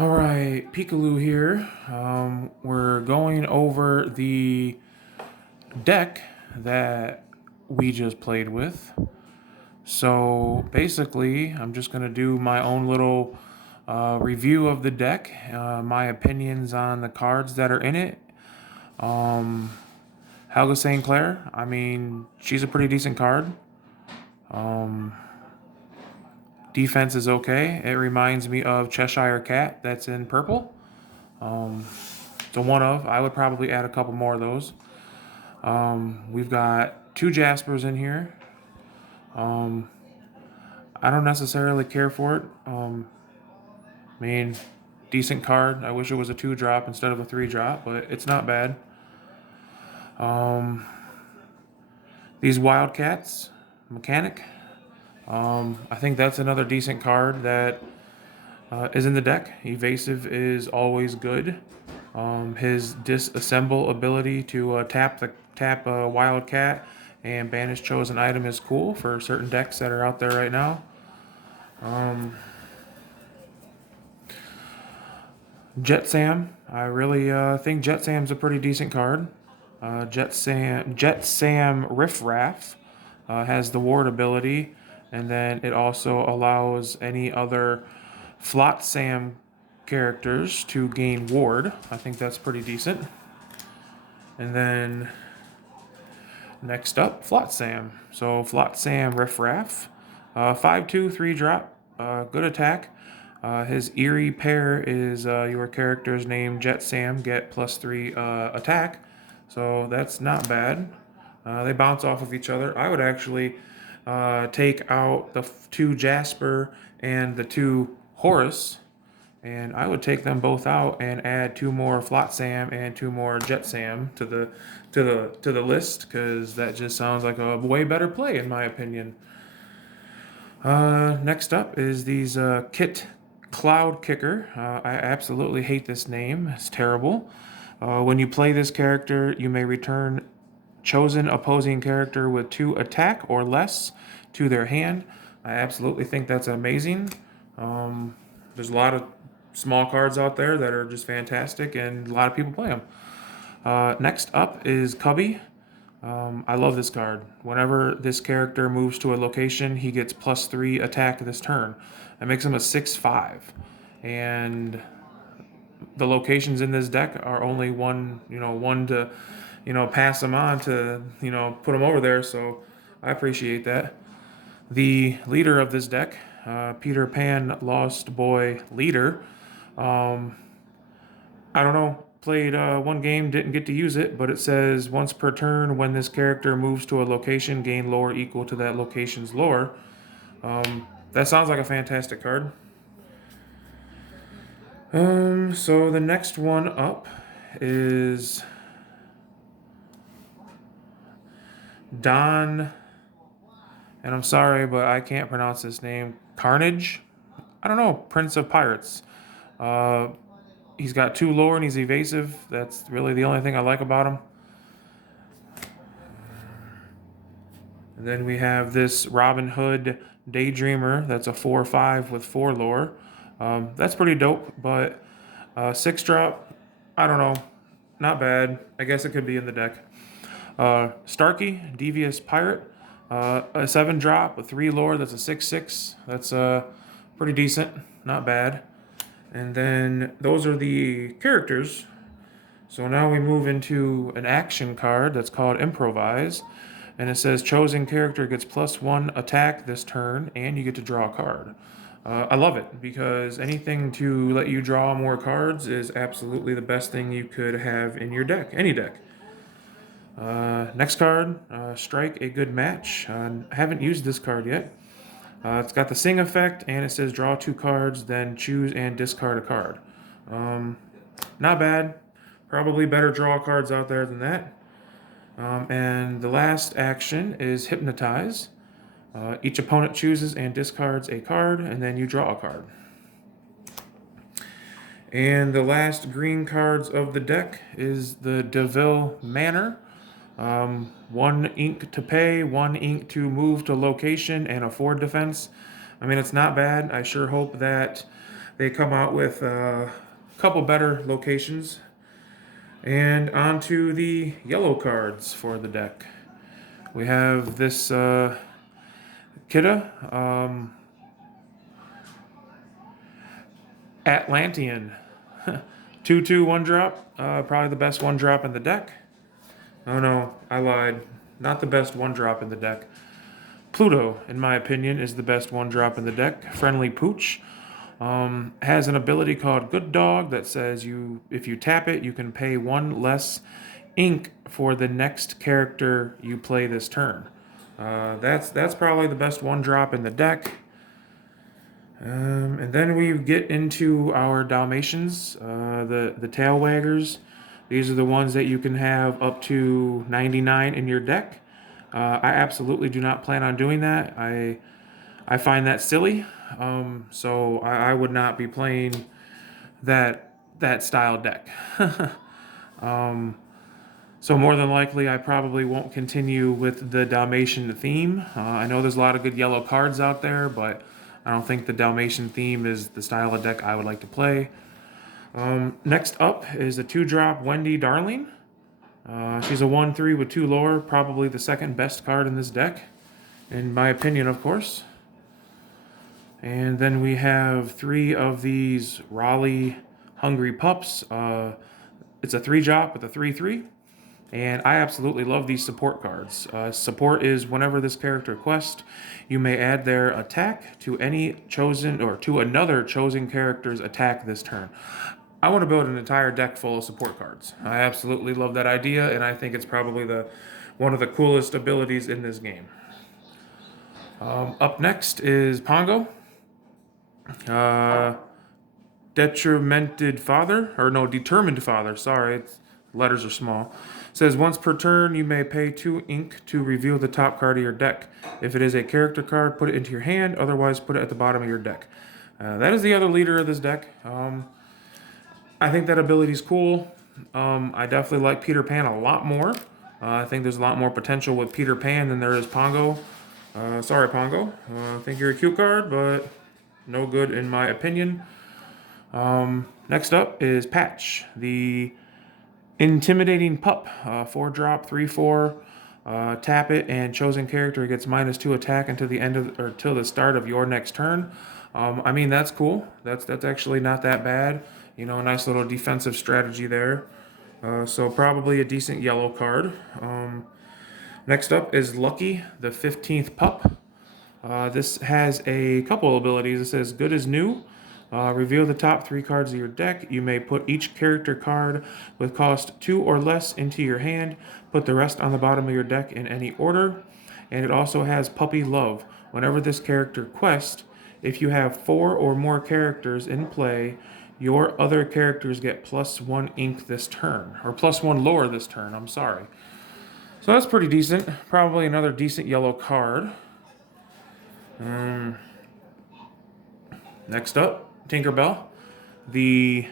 All right, Pickaloo here. We're going over the deck that we just played with. So basically, I'm just going to do my own little review of the deck, my opinions on the cards that are in it. Helga St. Clair, I mean, she's a pretty decent card. Defense is okay. It reminds me of Cheshire Cat that's in purple. So one of, I would probably add a couple more of those. We've got two Jaspers in here. I don't necessarily care for it. I mean, decent card. I wish it was a 2-drop instead of a 3-drop, but it's not bad. These Wildcats, Mechanic. I think that's another decent card that is in the deck. Evasive is always good. His disassemble ability to tap a Wildcat and banish chosen item is cool for certain decks that are out there right now. Jet Sam, I really think Jet Sam's a pretty decent card. Jet Sam Riff Raff has the ward ability, and then it also allows any other Flot Sam characters to gain ward. I think that's pretty decent. And then next up, Flot Sam. So Flot Sam Riff Raff, 5/2 3-drop, good attack. His eerie pair is your character's name, Jet Sam, get +3 attack. So that's not bad. They bounce off of each other. I would actually take out the two Jasper and the two Horus, and I would take them both out and add two more Flot Sam and two more Jet Sam to the list, because that just sounds like a way better play in my opinion. Next up is these Kit Cloud Kicker. I absolutely hate this name. It's terrible. When you play this character, you may return chosen opposing character with 2 attack or less to their hand. I absolutely think that's amazing. There's a lot of small cards out there that are just fantastic, and a lot of people play them. Next up is Cubby. I love this card. Whenever this character moves to a location, he gets +3 attack this turn. That makes him a 6/5. And the locations in this deck are only one to, pass them on to, put them over there. So I appreciate that. The leader of this deck, Peter Pan Lost Boy Leader. I don't know. Played one game, didn't get to use it, but it says once per turn, when this character moves to a location, gain lore equal to that location's lore. That sounds like a fantastic card. So the next one up is Don, and I'm sorry, but I can't pronounce this name. Carnage? I don't know. Prince of Pirates. Uh, he's got 2 lore and he's evasive. That's really the only thing I like about him. And then we have this Robin Hood Daydreamer. That's a 4/5 with 4 lore. That's pretty dope, but 6-drop, I don't know. Not bad. I guess it could be in the deck. Starkey, Devious Pirate. A 7-drop, a 3 lore. That's a 6/6. That's pretty decent. Not bad. And then those are the characters. So now we move into an action card that's called Improvise. And it says chosen character gets +1 attack this turn, and you get to draw a card. I love it because anything to let you draw more cards is absolutely the best thing you could have in your deck, any deck. Next card, Strike a Good Match. I haven't used this card yet. It's got the Sing effect, and it says draw 2 cards, then choose and discard a card. Not bad. Probably better draw cards out there than that. And the last action is Hypnotize. Each opponent chooses and discards a card, and then you draw a card. And the last green cards of the deck is the Deville Manor. 1 ink to pay, 1 ink to move to location, and a 4 defense. I mean, it's not bad. I sure hope that they come out with a couple better locations. And on to the yellow cards for the deck. We have this Kidda, Atlantean. 2/2 one drop. Probably the best one drop in the deck. Oh no, I lied. Not the best one drop in the deck. Pluto, in my opinion, is the best one drop in the deck. Friendly Pooch. Has an ability called Good Dog that says if you tap it, you can pay one less ink for the next character you play this turn. That's probably the best one drop in the deck. And then we get into our Dalmatians, the tail waggers. These are the ones that you can have up to 99 in your deck. I absolutely do not plan on doing that. I find that silly. So I would not be playing that style deck. So more than likely, I probably won't continue with the Dalmatian theme. I know there's a lot of good yellow cards out there, but I don't think the Dalmatian theme is the style of deck I would like to play. Next up is a 2-drop Wendy Darling. She's a 1/3 with 2 lore, probably the second best card in this deck, in my opinion, of course. And then we have 3 of these Raleigh Hungry Pups. It's a 3-drop with a 3/3. And I absolutely love these support cards. Support is whenever this character quests, you may add their attack to any chosen or to another chosen character's attack this turn. I want to build an entire deck full of support cards. I absolutely love that idea, and I think it's probably one of the coolest abilities in this game. Up next is Pongo. Determined Father. Sorry, letters are small. Says once per turn, you may pay 2 ink to reveal the top card of your deck. If it is a character card, put it into your hand. Otherwise, put it at the bottom of your deck. That is the other leader of this deck. I think that ability is cool. I definitely like Peter Pan a lot more. I think there's a lot more potential with Peter Pan than there is Pongo. Sorry, Pongo. I think you're a cute card, but no good in my opinion. Next up is Patch, the Intimidating Pup. 4-drop, 3/4. Tap it, and chosen character gets -2 attack until the end of or till the start of your next turn. I mean that's cool. That's actually not that bad. You know, a nice little defensive strategy there. So probably a decent yellow card. Next up is Lucky, the 15th Pup. This has a couple abilities. It says good as new. Reveal the top 3 cards of your deck. You may put each character card with cost 2 or less into your hand. Put the rest on the bottom of your deck in any order. And it also has Puppy Love. Whenever this character quests, if you have 4 or more characters in play, your other characters get +1 ink this turn. Or +1 lore this turn, I'm sorry. So that's pretty decent. Probably another decent yellow card. Next up, Tinkerbell, the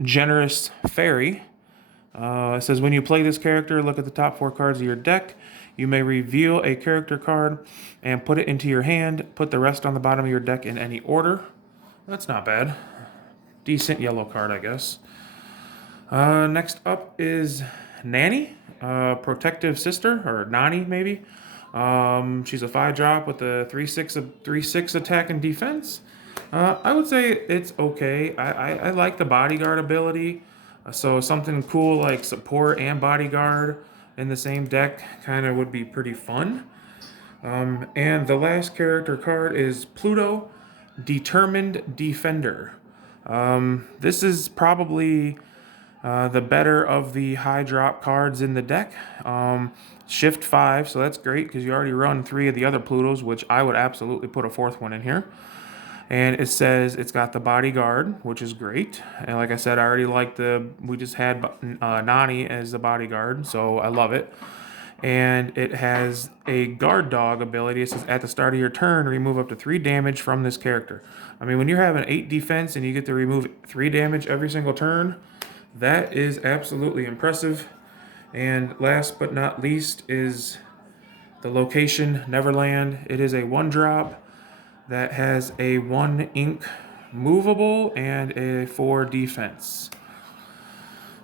Generous Fairy. It says when you play this character, look at the top 4 cards of your deck. You may reveal a character card and put it into your hand. Put the rest on the bottom of your deck in any order. That's not bad. Decent yellow card, I guess. Next up is Nanny, Protective Sister, or Nani maybe. She's a 5-drop with a 3/6 attack and defense. I would say it's okay. I like the bodyguard ability. So something cool like support and bodyguard in the same deck kind of would be pretty fun. And the last character card is Pluto, Determined Defender. This is probably the better of the high drop cards in the deck. Shift 5, so that's great because you already run 3 of the other Plutos, which I would absolutely put a 4th one in here. And it says it's got the bodyguard, which is great. And like I said, I already like we just had Nani as the bodyguard, so I love it. And it has a guard dog ability. It says at the start of your turn, remove up to 3 damage from this character. I mean, when you're having 8 defense and you get to remove 3 damage every single turn, that is absolutely impressive. And last but not least is the location, Neverland. It is a 1-drop that has a 1 ink movable, and a 4 defense.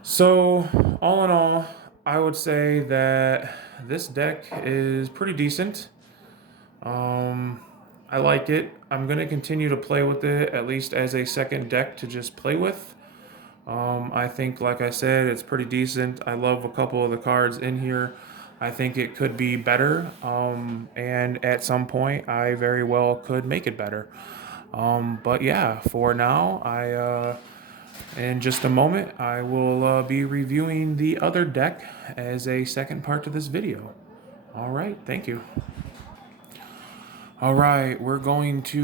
So, all in all, I would say that this deck is pretty decent. I like it. I'm going to continue to play with it, at least as a second deck to just play with. I think, like I said, it's pretty decent. I love a couple of the cards in here. I think it could be better, and at some point, I very well could make it better. But yeah, for now, in just a moment, I will be reviewing the other deck as a second part to this video. All right, thank you. All right, we're going to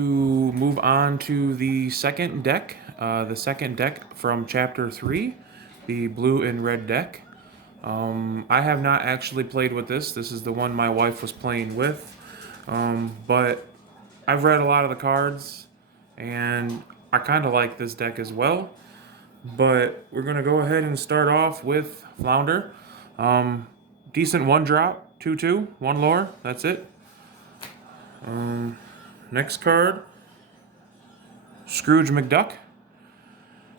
move on to the second deck. The second deck from Chapter 3, the blue and red deck. I have not actually played with this. This is the one my wife was playing with. But I've read a lot of the cards, and I kind of like this deck as well. But we're going to go ahead and start off with Flounder. Decent 1-drop, 2/2, 1 lore, that's it. Next card, Scrooge McDuck.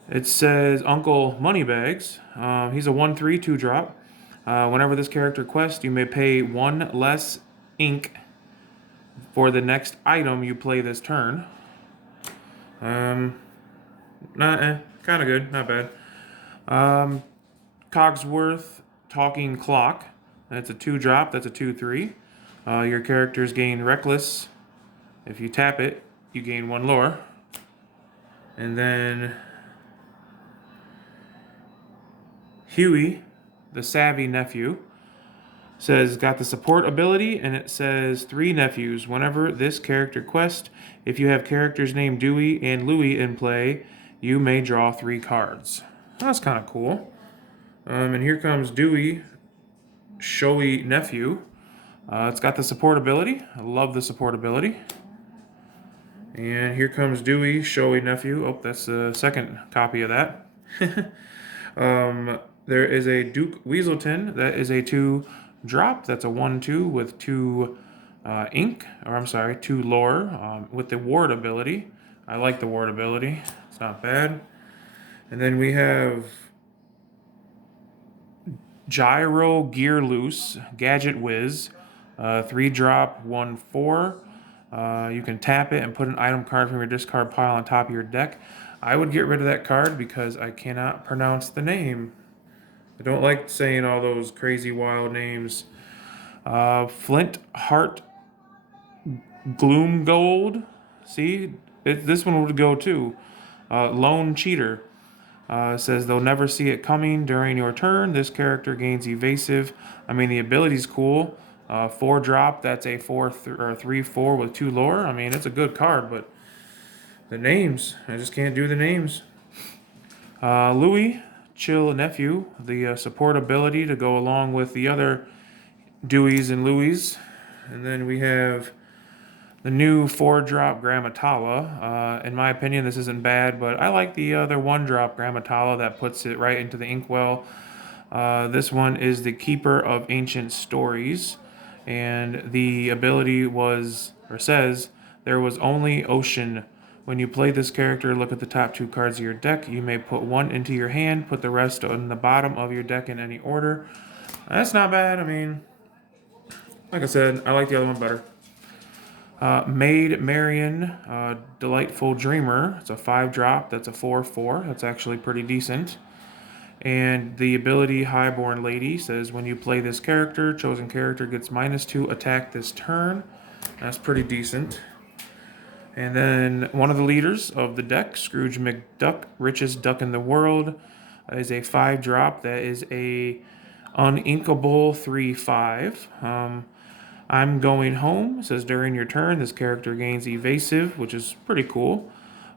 It says Uncle Moneybags. He's a 1/3, 2-drop. Whenever this character quests, you may pay 1 less ink for the next item you play this turn. Kind of good, not bad. Cogsworth Talking Clock. That's a 2-drop. That's a 2/3. Your characters gain Reckless. If you tap it, you gain 1 lore. And then Huey, the Savvy Nephew, says got the support ability, and it says 3 nephews. Whenever this character quests, if you have characters named Dewey and Louie in play, you may draw 3 cards. That's kind of cool. And here comes Dewey, Showy Nephew. It's got the support ability. I love the support ability. And here comes Dewey, Showy Nephew. Oh, that's the second copy of that. There is a Duke Weaselton. That is a 2-drop. That's a 1/2 with 2 ink. Or I'm sorry, 2 lore with the ward ability. I like the ward ability. It's not bad. And then we have Gyro Gear Loose, Gadget Whiz. 3-drop, 1/4. You can tap it and put an item card from your discard pile on top of your deck. I would get rid of that card because I cannot pronounce the name. I don't like saying all those crazy wild names. Flint Heart Gloom Gold. See, this one would go too. Lone Cheater. Says they'll never see it coming during your turn. This character gains evasive. I mean, the ability's cool. 4-drop, that's a 3/4 with 2 lore. I mean, it's a good card, but the names, I just can't do the names. Louie, Chill Nephew, the support ability to go along with the other Deweys and Louies. And then we have the new 4-drop Grammatala. In my opinion, this isn't bad, but I like the other 1-drop Grammatala that puts it right into the inkwell. This one is the Keeper of Ancient Stories, and the ability says, there was only ocean. When you play this character, look at the top 2 cards of your deck. You may put 1 into your hand, put the rest on the bottom of your deck in any order. That's not bad. I mean, like I said, I like the other one better. Maid Marian, Delightful Dreamer. It's a 5-drop. That's a 4/4. That's actually pretty decent. And the ability Highborn Lady says when you play this character, chosen character gets -2 attack this turn. That's pretty decent. And then one of the leaders of the deck, Scrooge McDuck, richest duck in the world, is a 5-drop. That is a uninkable 3/5. I'm going home. It says during your turn, this character gains evasive, which is pretty cool.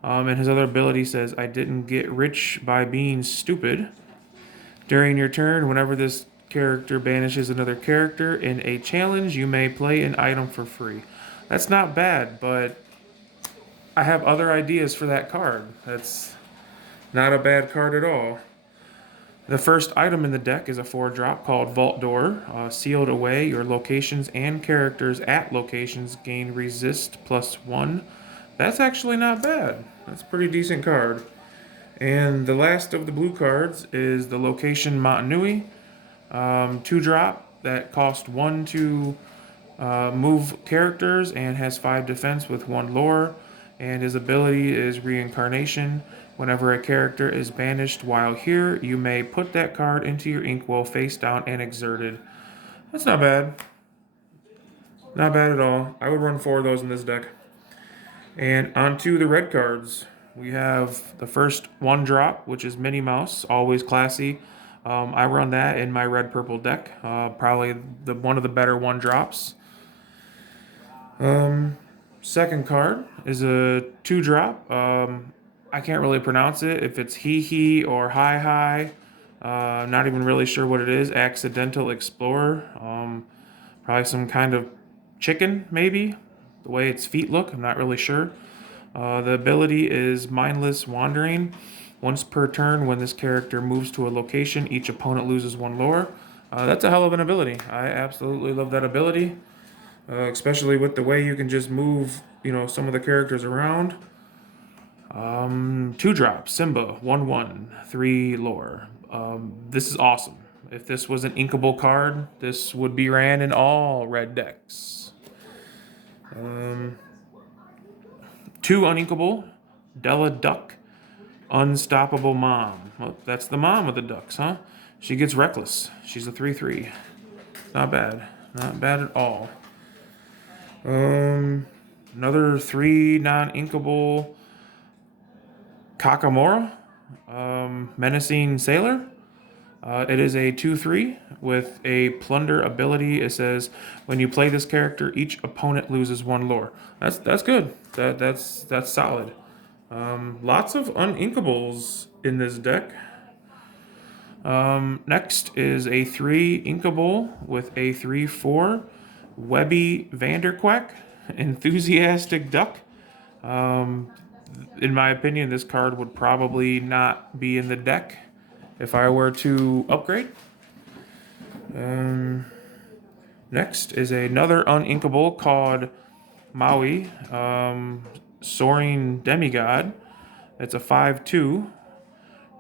And his other ability says, I didn't get rich by being stupid. During your turn, whenever this character banishes another character in a challenge, you may play an item for free. That's not bad, but I have other ideas for that card. That's not a bad card at all. The first item in the deck is a 4-drop called Vault Door. Sealed away, your locations and characters at locations gain resist +1 That's actually not bad. That's a pretty decent card. And the last of the blue cards is the Location Motunui. 2-drop that cost 1 to move characters and has 5 defense with 1 lore. And his ability is Reincarnation. Whenever a character is banished while here, you may put that card into your inkwell face down and exerted. That's not bad. Not bad at all. I would run 4 of those in this deck. And onto the red cards. We have the first 1-drop, which is Minnie Mouse, always classy. I run that in my red-purple deck. Probably one of the better 1-drops. Second card is a 2-drop. I can't really pronounce it. If it's he or hi. Not even really sure what it is. Accidental Explorer. Probably some kind of chicken, maybe. The way its feet look, I'm not really sure. The ability is Mindless Wandering. Once per turn, when this character moves to a location, each opponent loses 1 lore. That's a hell of an ability. I absolutely love that ability, especially with the way you can just move, some of the characters around. 2-drop, Simba, 1/1, 3 lore. This is awesome. If this was an inkable card, this would be ran in all red decks. 2 uninkable, Della Duck, Unstoppable Mom. Well, that's the mom of the ducks, huh? She gets reckless. She's a 3/3. Not bad. Not bad at all. Another 3 non-inkable Kakamora, Menacing Sailor. It is a 2/3 with a plunder ability. It says when you play this character, each opponent loses 1 lore. That's good. That's solid. Lots of uninkables in this deck. Next is a 3 inkable with a 3/4 Webby Vanderquack, Enthusiastic Duck. In my opinion, this card would probably not be in the deck if I were to upgrade. Next is another uninkable called Maui, Soaring Demigod. It's a 5/2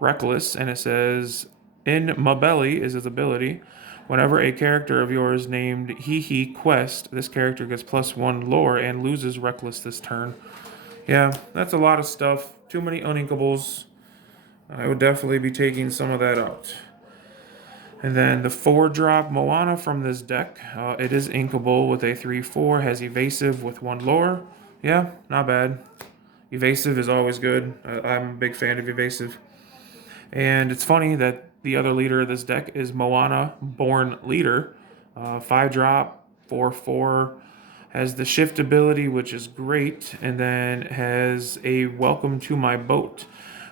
Reckless, and it says in Mabelli is its ability. Whenever a character of yours named He Quest, this character gets +1 lore and loses Reckless this turn. Yeah, that's a lot of stuff. Too many uninkables. I would definitely be taking some of that out. And then the 4-drop Moana from this deck. It is inkable with a 3/4, has evasive with 1 lore. Yeah, not bad. Evasive is always good. I'm a big fan of evasive. And it's funny that the other leader of this deck is Moana, Born Leader. 5-drop, 4/4, has the shift ability, which is great, and then has a Welcome to My Boat.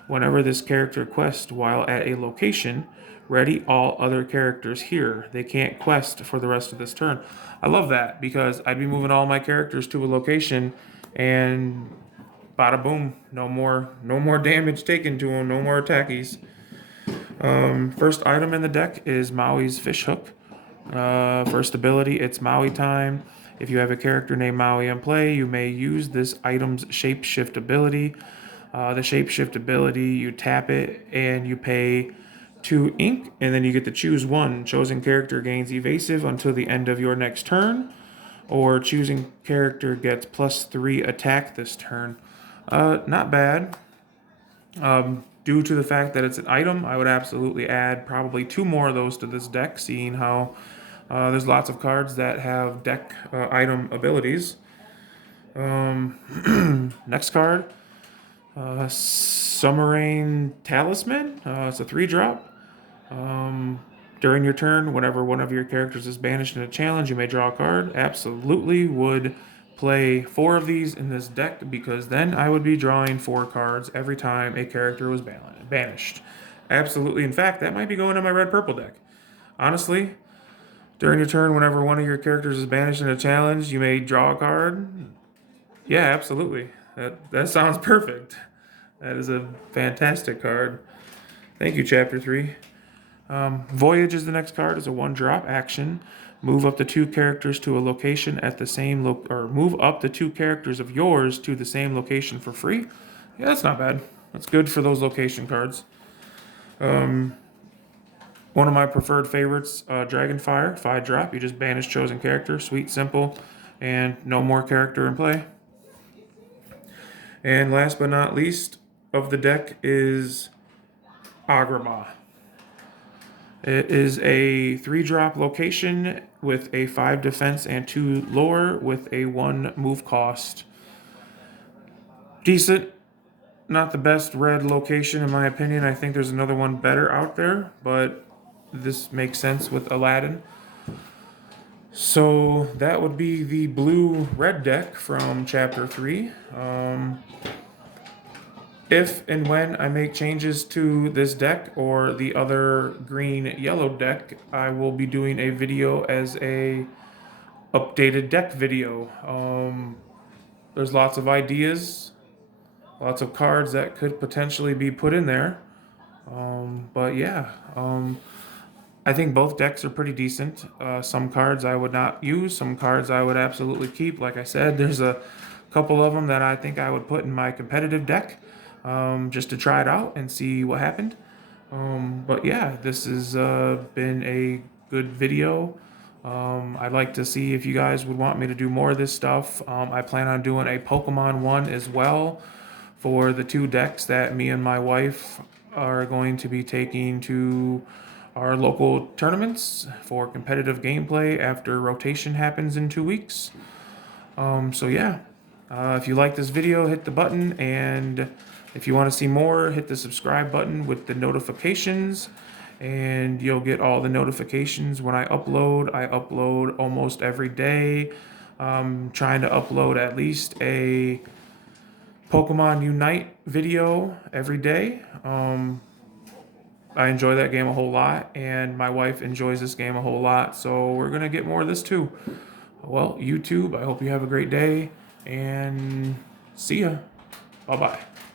Whenever this character quests while at a location, ready all other characters here. They can't quest for the rest of this turn. I love that because I'd be moving all my characters to a location and bada boom, no more damage taken to them, no more attackies. First item in the deck is Maui's Fish Hook. First ability, it's Maui time. If you have a character named Maui in play, you may use this item's Shapeshift ability. The Shapeshift ability, you tap it and you pay 2 ink, and then you get to choose 1. Chosen character gains evasive until the end of your next turn, or choosing character gets +3 attack this turn. Not bad. Due to the fact that it's an item, I would absolutely add probably 2 more of those to this deck, seeing how there's lots of cards that have deck item abilities. Next card, Summerain Talisman. It's a 3-drop. During your turn, whenever one of your characters is banished in a challenge, you may draw a card. Absolutely would play 4 of these in this deck because then I would be drawing 4 cards every time a character was banished. Absolutely. In fact, that might be going in my red-purple deck. Honestly, during your turn, whenever one of your characters is banished in a challenge, you may draw a card. Yeah, absolutely. That sounds perfect. That is a fantastic card. Thank you, Chapter 3. Voyage is the next card. It's a 1-drop action. Move up to 2 characters to a location at the same or move up to 2 characters of yours to the same location for free. Yeah, that's not bad. That's good for those location cards. One of my preferred favorites, Dragonfire, 5-drop. You just banish chosen character. Sweet, simple, and no more character in play. And last but not least of the deck is Agrabah. It is a 3-drop location with a 5 defense and 2 lore with a 1 move cost. Decent. Not the best red location in my opinion. I think there's another one better out there, but this makes sense with Aladdin. So that would be the blue-red deck from Chapter 3. If and when I make changes to this deck or the other green-yellow deck, I will be doing a video as a updated deck video. There's lots of ideas, lots of cards that could potentially be put in there. But yeah, I think both decks are pretty decent. Some cards I would not use, some cards I would absolutely keep. Like I said, there's a couple of them that I think I would put in my competitive deck just to try it out and see what happened. But yeah, this has been a good video. I'd like to see if you guys would want me to do more of this stuff. I plan on doing a Pokemon one as well for the 2 decks that me and my wife are going to be taking to our local tournaments for competitive gameplay after rotation happens in 2 weeks. So yeah, if you like this video, hit the button, and if you want to see more, hit the subscribe button with the notifications, and you'll get all the notifications when I upload. I upload almost every day. Trying to upload at least a Pokemon Unite video every day. I enjoy that game a whole lot, and my wife enjoys this game a whole lot, so we're going to get more of this too. Well, YouTube, I hope you have a great day, and see ya. Bye-bye.